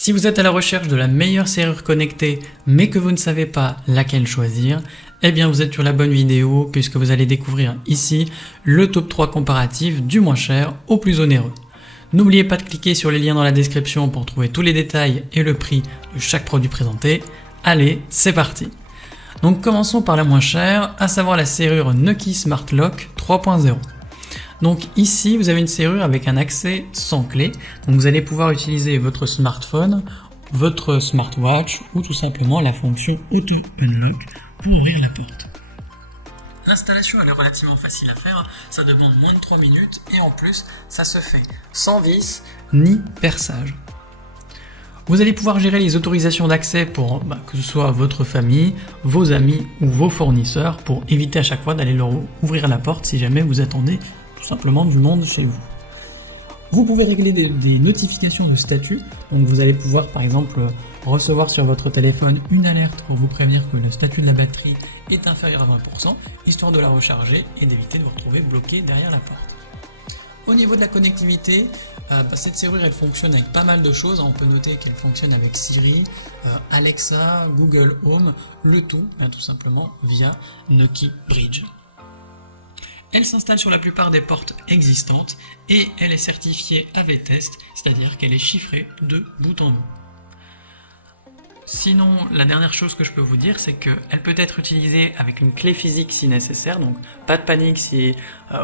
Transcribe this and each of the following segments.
Si vous êtes à la recherche de la meilleure serrure connectée, mais que vous ne savez pas laquelle choisir, eh bien vous êtes sur la bonne vidéo puisque vous allez découvrir ici le top 3 comparatif du moins cher au plus onéreux. N'oubliez pas de cliquer sur les liens dans la description pour trouver tous les détails et le prix de chaque produit présenté. Allez, c'est parti! Donc commençons par la moins chère, à savoir la serrure Nucky Smart Lock 3.0. Donc ici, vous avez une serrure avec un accès sans clé. Donc vous allez pouvoir utiliser votre smartphone, votre smartwatch ou tout simplement la fonction Auto Unlock pour ouvrir la porte. L'installation elle est relativement facile à faire, ça demande moins de 3 minutes et en plus ça se fait sans vis ni perçage. Vous allez pouvoir gérer les autorisations d'accès pour que ce soit votre famille, vos amis ou vos fournisseurs pour éviter à chaque fois d'aller leur ouvrir la porte si jamais vous attendez tout simplement du monde chez vous. Vous pouvez régler des notifications de statut, donc vous allez pouvoir par exemple recevoir sur votre téléphone une alerte pour vous prévenir que le statut de la batterie est inférieur à 20%, histoire de la recharger et d'éviter de vous retrouver bloqué derrière la porte. Au niveau de la connectivité, cette serrure elle fonctionne avec pas mal de choses. On peut noter qu'elle fonctionne avec Siri, Alexa, Google Home, le tout tout simplement via Nucky Bridge. Elle s'installe sur la plupart des portes existantes et elle est certifiée AV-Test, c'est-à-dire qu'elle est chiffrée de bout en bout. Sinon, la dernière chose que je peux vous dire, c'est qu'elle peut être utilisée avec une clé physique si nécessaire, donc pas de panique si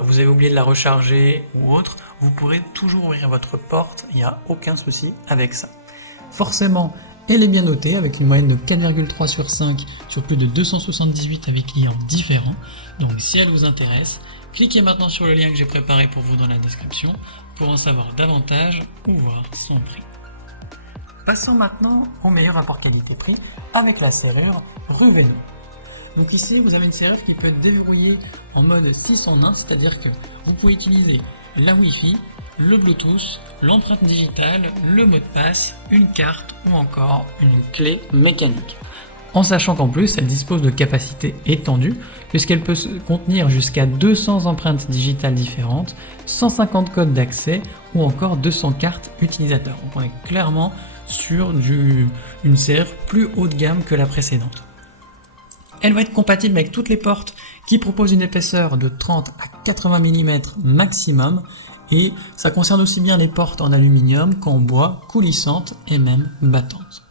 vous avez oublié de la recharger ou autre, vous pourrez toujours ouvrir votre porte, il n'y a aucun souci avec ça. Forcément, elle est bien notée avec une moyenne de 4,3 sur 5 sur plus de 278 avis clients différents, donc si elle vous intéresse, cliquez maintenant sur le lien que j'ai préparé pour vous dans la description pour en savoir davantage ou voir son prix. Passons maintenant au meilleur rapport qualité-prix avec la serrure Ruveno. Donc ici vous avez une serrure qui peut être déverrouillée en mode 6 en 1, c'est-à-dire que vous pouvez utiliser la Wi-Fi, le Bluetooth, l'empreinte digitale, le mot de passe, une carte ou encore une clé mécanique. En sachant qu'en plus elle dispose de capacités étendues puisqu'elle peut contenir jusqu'à 200 empreintes digitales différentes, 150 codes d'accès ou encore 200 cartes utilisateurs. Donc on est clairement sur une serrure plus haut de gamme que la précédente. Elle va être compatible avec toutes les portes qui proposent une épaisseur de 30 à 80 mm maximum et ça concerne aussi bien les portes en aluminium qu'en bois, coulissantes et même battantes.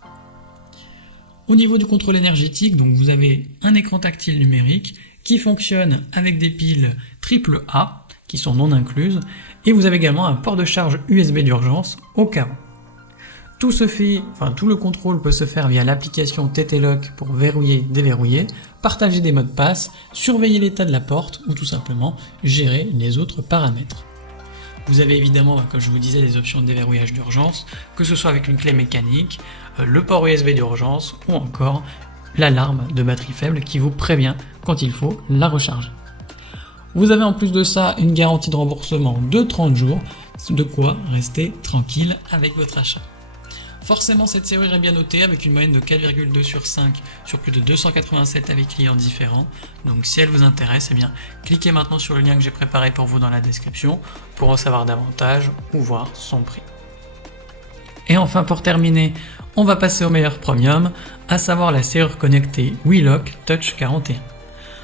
Au niveau du contrôle énergétique, donc vous avez un écran tactile numérique qui fonctionne avec des piles AAA qui sont non incluses et vous avez également un port de charge USB d'urgence au cas où. Tout le contrôle peut se faire via l'application TT-Lock pour verrouiller, déverrouiller, partager des mots de passe, surveiller l'état de la porte ou tout simplement gérer les autres paramètres. Vous avez évidemment, comme je vous disais, des options de déverrouillage d'urgence, que ce soit avec une clé mécanique, le port USB d'urgence ou encore l'alarme de batterie faible qui vous prévient quand il faut la recharger. Vous avez en plus de ça une garantie de remboursement de 30 jours, de quoi rester tranquille avec votre achat. Forcément, cette serrure est bien notée avec une moyenne de 4,2 sur 5 sur plus de 287 avis clients différents. Donc si elle vous intéresse, cliquez maintenant sur le lien que j'ai préparé pour vous dans la description pour en savoir davantage ou voir son prix. Et enfin pour terminer, on va passer au meilleur premium, à savoir la serrure connectée WeLock Touch 41.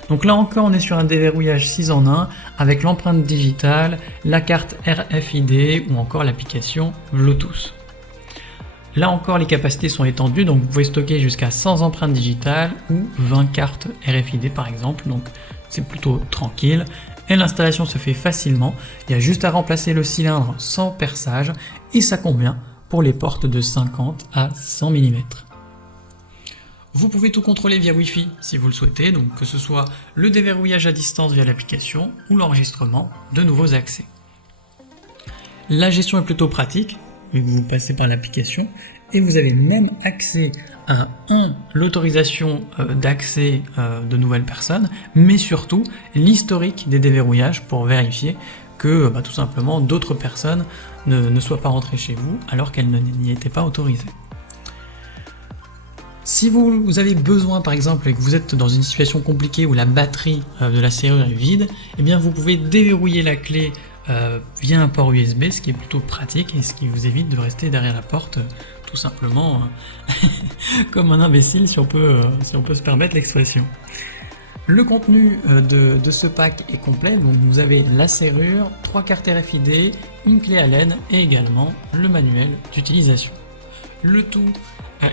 Donc là encore on est sur un déverrouillage 6 en 1 avec l'empreinte digitale, la carte RFID ou encore l'application Bluetooth. Là encore les capacités sont étendues, donc vous pouvez stocker jusqu'à 100 empreintes digitales ou 20 cartes RFID par exemple, donc c'est plutôt tranquille et l'installation se fait facilement, il y a juste à remplacer le cylindre sans perçage et ça convient pour les portes de 50 à 100 mm. Vous pouvez tout contrôler via Wi-Fi si vous le souhaitez, donc que ce soit le déverrouillage à distance via l'application ou l'enregistrement de nouveaux accès. La gestion est plutôt pratique, vu que vous passez par l'application, et vous avez même accès à l'autorisation d'accès de nouvelles personnes, mais surtout l'historique des déverrouillages pour vérifier que tout simplement d'autres personnes ne soient pas rentrées chez vous alors qu'elles n'y étaient pas autorisées. Si vous avez besoin par exemple et que vous êtes dans une situation compliquée où la batterie de la serrure est vide, vous pouvez déverrouiller la clé via un port USB, ce qui est plutôt pratique et ce qui vous évite de rester derrière la porte tout simplement comme un imbécile si on peut se permettre l'expression. Le contenu de ce pack est complet, donc vous avez la serrure, 3 cartes RFID, une clé Allen et également le manuel d'utilisation. Le tout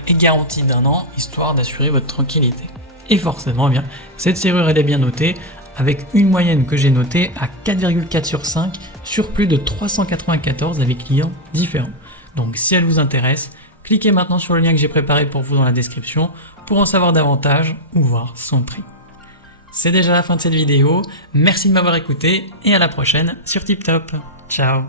est garanti d'1 an, histoire d'assurer votre tranquillité. Et forcément, bien, cette serrure elle est bien notée, avec une moyenne que j'ai notée à 4,4 sur 5 sur plus de 394 avec clients différents. Donc si elle vous intéresse, cliquez maintenant sur le lien que j'ai préparé pour vous dans la description pour en savoir davantage ou voir son prix. C'est déjà la fin de cette vidéo, merci de m'avoir écouté et à la prochaine sur TipTop. Ciao.